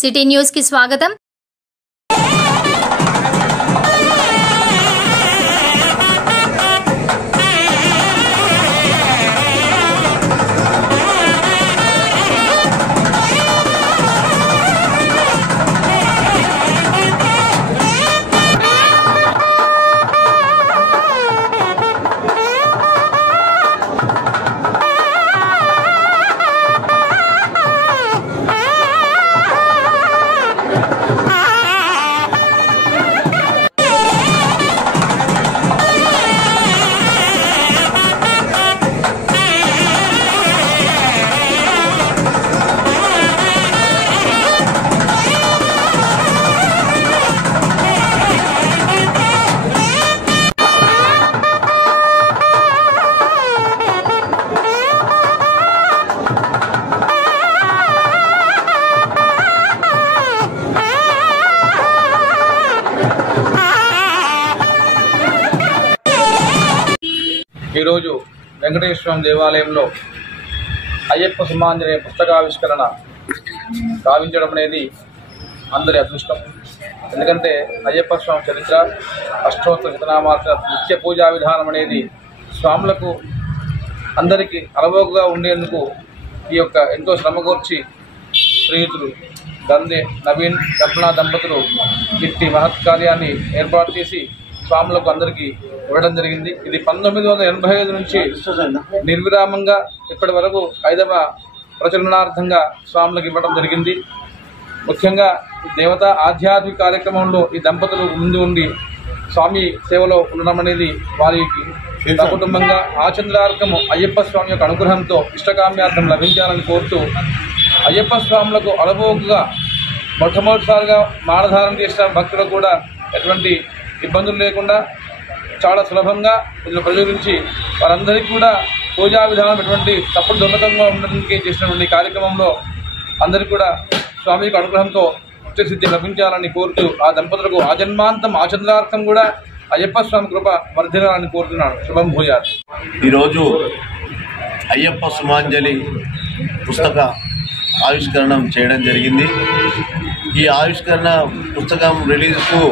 City news కి స్వాగతం। ఈరోజు వెంకటేశ్వర దేవాలయంలో అయ్యప్ప సుమాంజలి పుస్తకావిష్కరణ గావించడం అనేది అందరి అదృష్టం। ఎందుకంటే అయ్యప్ప స్వామి చరిత్ర, అష్టోత్తర శతనామార్చన, నిత్య పూజా విధానం అనేది స్వాములకు అందరికీ అలవోకగా ఉండేందుకు ఈ యొక్క ఎంతో శ్రమగోర్చి స్నేహితులు గంధే నవీన్ కల్పనా దంపతులు ఇట్టి మహత్ కార్యాన్ని ఏర్పాటు చేసి స్వాములకు అందరికీ ఇవ్వడం జరిగింది। ఇది 1985 నుంచి నిర్విరామంగా ఇప్పటి వరకు 5వ ప్రచురణార్థంగా స్వాములకు ఇవ్వడం జరిగింది। ముఖ్యంగా దేవతా ఆధ్యాత్మిక కార్యక్రమంలో ఈ దంపతులు ముందు ఉండి స్వామి సేవలో ఉండడం అనేది వారికి కుటుంబంగా ఆచంద్రార్కము అయ్యప్ప స్వామి యొక్క అనుగ్రహంతో ఇష్టకామ్యార్థం లభించాలని కోరుతూ అయ్యప్ప స్వాములకు అలవోకగా మొట్టమొదటిసారిగా మానధారణ చేసిన భక్తులకు కూడా ఎటువంటి ఇబ్బందులు లేకుండా చాలా సులభంగా ఇందులో ప్రచురించి వారందరికీ కూడా పూజా విధానం ఎటువంటి తప్పుడు దొంగతంగా ఉండడానికి చేసినటువంటి కార్యక్రమంలో అందరికీ కూడా స్వామి యొక్క అనుగ్రహంతో ఉచ్చసిద్ధి లభించాలని కోరుతూ ఆ దంపతులకు ఆజన్మాంతం ఆచంద్రార్థం కూడా అయ్యప్ప స్వామి కృప వర్ధిల్లాలని కోరుతున్నాను। శుభం భూయాత్। ఈరోజు అయ్యప్ప సుమాంజలి పుస్తక ఆవిష్కరణ చేయడం జరిగింది। ఈ ఆవిష్కరణ పుస్తకం రిలీజ్కు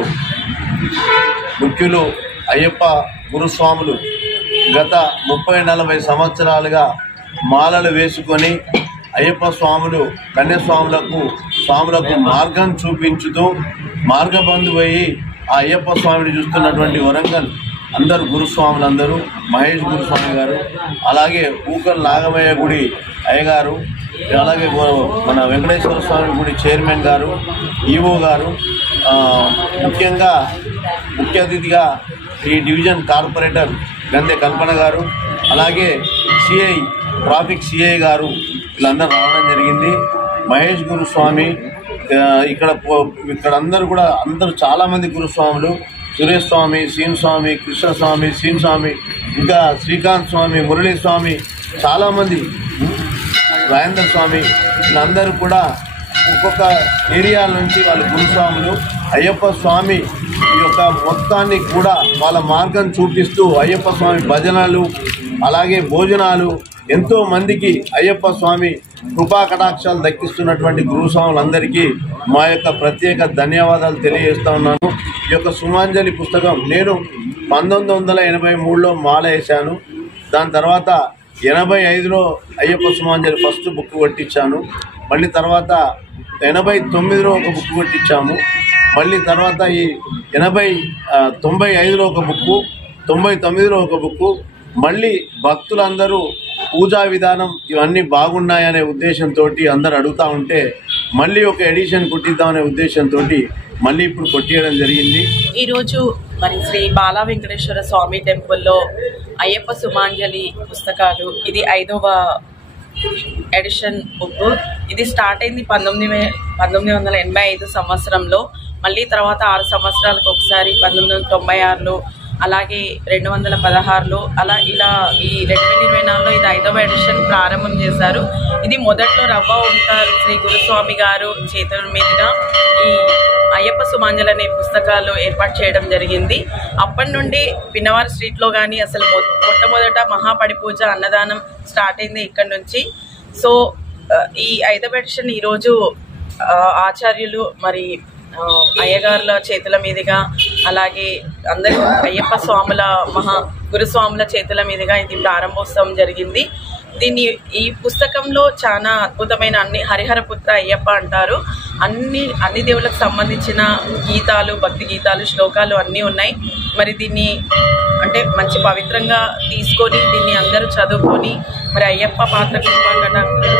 ముఖ్యులు అయ్యప్ప గురుస్వాములు గత 30-40 సంవత్సరాలుగా మాలలు వేసుకొని అయ్యప్ప స్వాములు స్వాములకు మార్గం చూపించుతూ మార్గబంధువయ్యి ఆ అయ్యప్ప స్వామిని చూస్తున్నటువంటి వరంగల్ అందరూ గురుస్వాములందరూ మహేష్ గురుస్వామి గారు, అలాగే ఊకల్ నాగమయ్య గుడి అయ్యగారు, అలాగే మన వెంకటేశ్వర స్వామి గుడి చైర్మన్ గారు, ఈవో గారు, ముఖ్య అతిథిగా ఈ డివిజన్ కార్పొరేటర్ గంధే కల్పన గారు, అలాగే సిఐ ట్రాఫిక్ సిఐ గారు వీళ్ళందరూ రావడం జరిగింది। మహేష్ గురుస్వామి ఇక్కడ అందరూ చాలామంది గురుస్వాములు, సురేష్ స్వామి, సీన్ స్వామి, కృష్ణస్వామి, సీన్ స్వామి, ఇంకా శ్రీకాంత్ స్వామి, మురళీ స్వామి, చాలామంది, రాజేంద్ర స్వామి, వీళ్ళందరూ కూడా ఒక్కొక్క ఏరియాల నుంచి వాళ్ళ గురుస్వాములు అయ్యప్ప స్వామి యొక్క మొత్తాన్ని కూడా వాళ్ళ మార్గం చూపిస్తూ అయ్యప్ప స్వామి భజనలు అలాగే భోజనాలు ఎంతో మందికి అయ్యప్ప స్వామి కృపా కటాక్షాలు దక్కిస్తున్నటువంటి గురుస్వాములందరికీ మా యొక్క ప్రత్యేక ధన్యవాదాలు తెలియజేస్తా ఉన్నాను। ఈ యొక్క సుమాంజలి పుస్తకం నేను 1983లో మాల వేశాను, దాని తర్వాత 85లో అయ్యప్ప సుమాంజలి ఫస్ట్ బుక్ కొట్టించాను, మళ్ళీ తర్వాత 89లో ఒక బుక్ కొట్టించాము, మళ్ళీ తర్వాత ఈ 95లో ఒక బుక్కు, 99లో ఒక బుక్కు, మళ్ళీ భక్తులందరూ పూజా విధానం ఇవన్నీ బాగున్నాయనే ఉద్దేశంతో అందరు అడుగుతూ ఉంటే మళ్ళీ ఒక ఎడిషన్ కొట్టిద్దామనే ఉద్దేశంతో మళ్ళీ ఇప్పుడు కొట్టియడం జరిగింది। ఈరోజు మరి శ్రీ బాలా వెంకటేశ్వర స్వామి టెంపుల్లో అయ్యప్ప సుమాంజలి పుస్తకాలు ఇది 5వ ఎడిషన్ బుక్। ఇది స్టార్ట్ అయింది 1985 సంవత్సరంలో, మళ్ళీ తర్వాత 6 సంవత్సరాలకు ఒకసారి 1996లో, అలాగే 216లో, ఇలా ఈ 2024లో ఇది 5వ ఎడిషన్ ప్రారంభం చేశారు। ఇది మొదట్లో రవ్వ ఉంటారు శ్రీ గురుస్వామి గారు చేతుల మీదుగా ఈ అయ్యప్ప సుమాంజలి అనే పుస్తకాలు ఏర్పాటు చేయడం జరిగింది। అప్పటి నుండి పిన్నవారి స్ట్రీట్లో కానీ అసలు మొట్టమొదట మహాపడి పూజ అన్నదానం స్టార్ట్ అయింది ఇక్కడ నుంచి। సో ఈ 5వ ఎడిషన్ ఈరోజు ఆచార్యులు మరి అయ్యగారుల చేతుల మీదుగా అలాగే అందరూ అయ్యప్ప స్వాముల గురుస్వాముల చేతుల మీదుగా ఇది ప్రారంభోత్సవం జరిగింది. ఈ పుస్తకంలో చాలా అద్భుతమైన హరిహరపుత్ర అయ్యప్ప అంటారు. అన్ని దేవుళ్ళకు సంబంధించిన గీతాలు, భక్తి గీతాలు, శ్లోకాలు అన్నీ ఉన్నాయి. మరి దీన్ని అంటే మంచి పవిత్రంగా తీసుకొని దీన్ని అందరూ చదువుకొని మరి అయ్యప్ప పాత్ర కృపా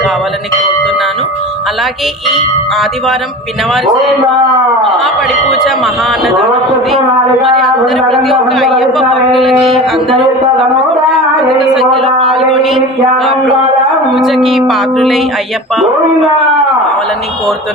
కావాలని కోరుతున్నాను. అలాగే ఈ ఆదివారం పిన్నవారి మహాపడి పూజ మహా అన్నదానం ఉంది. మరి అందరూ ప్రతి ఒక్క అయ్యప్ప భక్తులకి అందరూ తప్పకుండా అధిక సంఖ్యలో పాల్గొని పూజకి పాత్రులై అయ్యప్ప కావాలని కోరుతున్నాను.